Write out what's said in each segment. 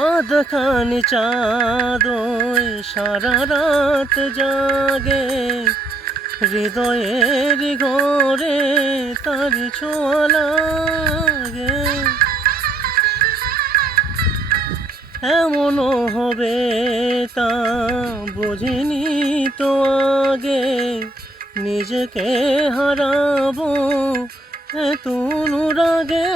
আধখানি চাঁদই সারা রাত জাগে, হৃদয়ের ঘরে তার ছোঁয়া লাগে। এমনও হবে তা বুঝিনি তো আগে, নিজেকে হারাবো এত অনুরাগে।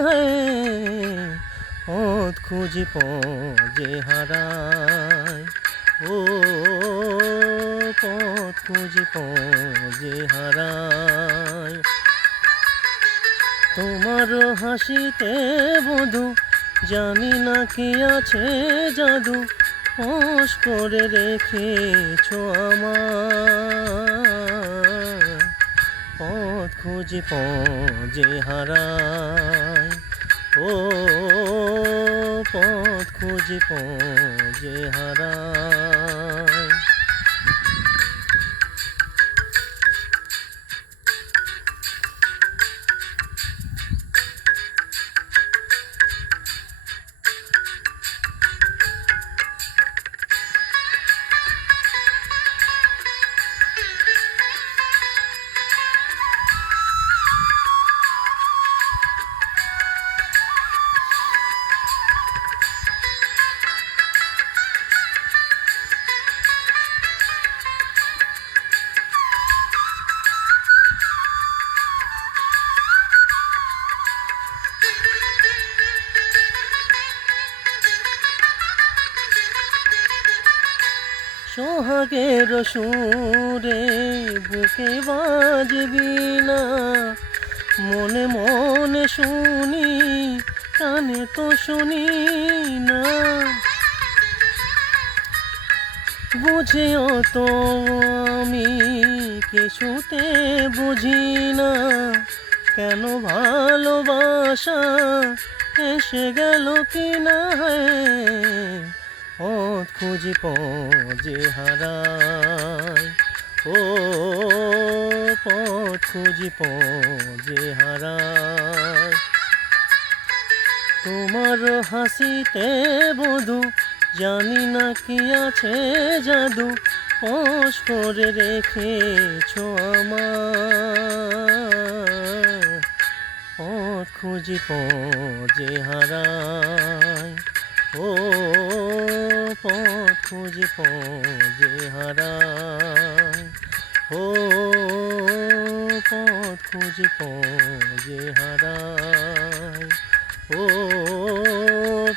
পথ খুঁজি পথে হারাই, ও পথ খুঁজি পথে হারাই। তোমার হাসিতে বধু জানি না কি আছে জাদু, ফোঁস করে রেখেছো আমার। পথ খুঁজি পথে হারাই, ও পথ খুঁজি পথে হারাই। সোহাগের সুরে বুকে বাজবি না, মনে মনে শুনি কানে তো শুনি না। বুঝেও তো আমি কিছুতে বুঝি না, কেন ভালোবাসা এসে গেল কি না। পথ খুঁজি পথে হারাই, ও পথ খুঁজি পথে হারাই। তোমার হাসিতে বধু জানি না কি আছে জাদু, ফোঁস করে রেখেছো আমার। পথ খুঁজি পথে হারাই, ও পথ খুঁজি পথে হারাই, ও পথ খুঁজি পথে হারাই, ও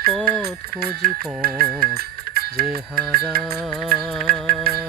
পথ খুঁজি পথে হারাই।